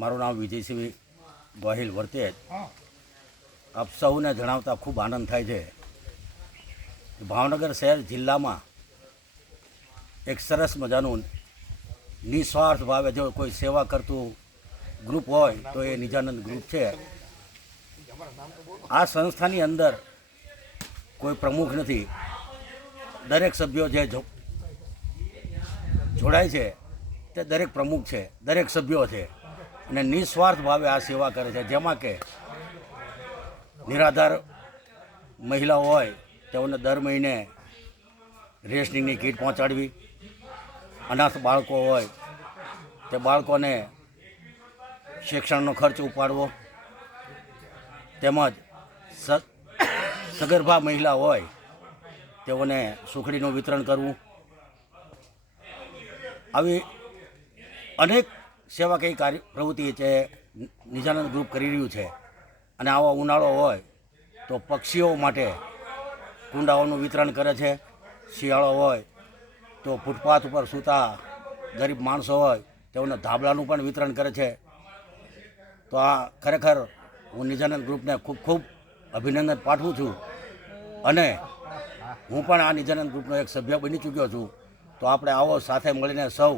મારું નામ વિજયસિંહ ગોહિલ વર્તેજ. આપ સૌને જણાવતા ખૂબ આનંદ થાય છે. ભાવનગર શહેર જિલ્લામાં એક સરસ મજાનું નિસ્વાર્થ ભાવે જો કોઈ સેવા કરતું ગ્રુપ હોય તો એ નિજાનંદ ગ્રુપ છે. આ સંસ્થાની અંદર કોઈ પ્રમુખ નથી. દરેક સભ્યો જે જોડાય છે તે દરેક પ્રમુખ છે, દરેક સભ્યો છે અને નિસ્વાર્થ ભાવે આ સેવા કરે છે. જેમાં કે નિરાધાર મહિલાઓ હોય તેઓને દર મહિને રેશનિંગની કીટ પહોંચાડવી, અનાથ બાળકો હોય તે બાળકોને શિક્ષણનો ખર્ચ ઉપાડવો, તેમજ સગર્ભા મહિલા હોય તેઓને સુખડીનું વિતરણ કરવું. આવી અનેક સેવાકીય પ્રવૃત્તિ છે નિજાનંદ ગ્રુપ કરી રહ્યું છે. અને આવો ઉનાળો હોય તો પક્ષીઓ માટે કુંડાઓનું વિતરણ કરે છે. શિયાળો હોય તો ફૂટપાથ ઉપર સૂતા ગરીબ માણસો હોય તેઓને ધાબળાનું પણ વિતરણ કરે છે. તો આ ખરેખર હું નિજાનંદ ગ્રુપને ખૂબ ખૂબ અભિનંદન પાઠવું છું. અને હું પણ આ નિજાનંદ ગ્રુપનો એક સભ્ય બની ચૂક્યો છું. તો આપણે આવો સાથે મળીને સૌ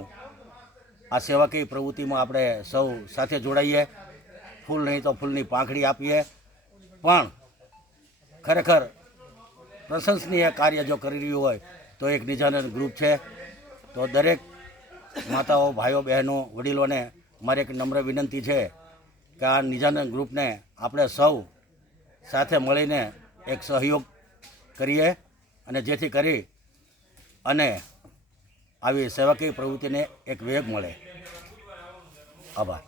આ સેવાકીય પ્રવૃત્તિમાં આપણે સૌ સાથે જોડાઈએ. ફૂલ નહીં તો ફૂલની પાંખડી આપીએ. પણ ખરેખર પ્રશંસનીય કાર્ય જો કરી રહ્યું હોય તો એક નિજાનંદ ગ્રુપ છે. તો દરેક માતાઓ, ભાઈઓ, બહેનો, વડીલોને મારી એક નમ્ર વિનંતી છે કે આ નિજાનંદ ગ્રુપને આપણે સૌ સાથે મળીને એક સહયોગ કરીએ અને જેથી કરી અને આવી સેવાકીય પ્રવૃત્તિને એક વેગ મળે. આભાર.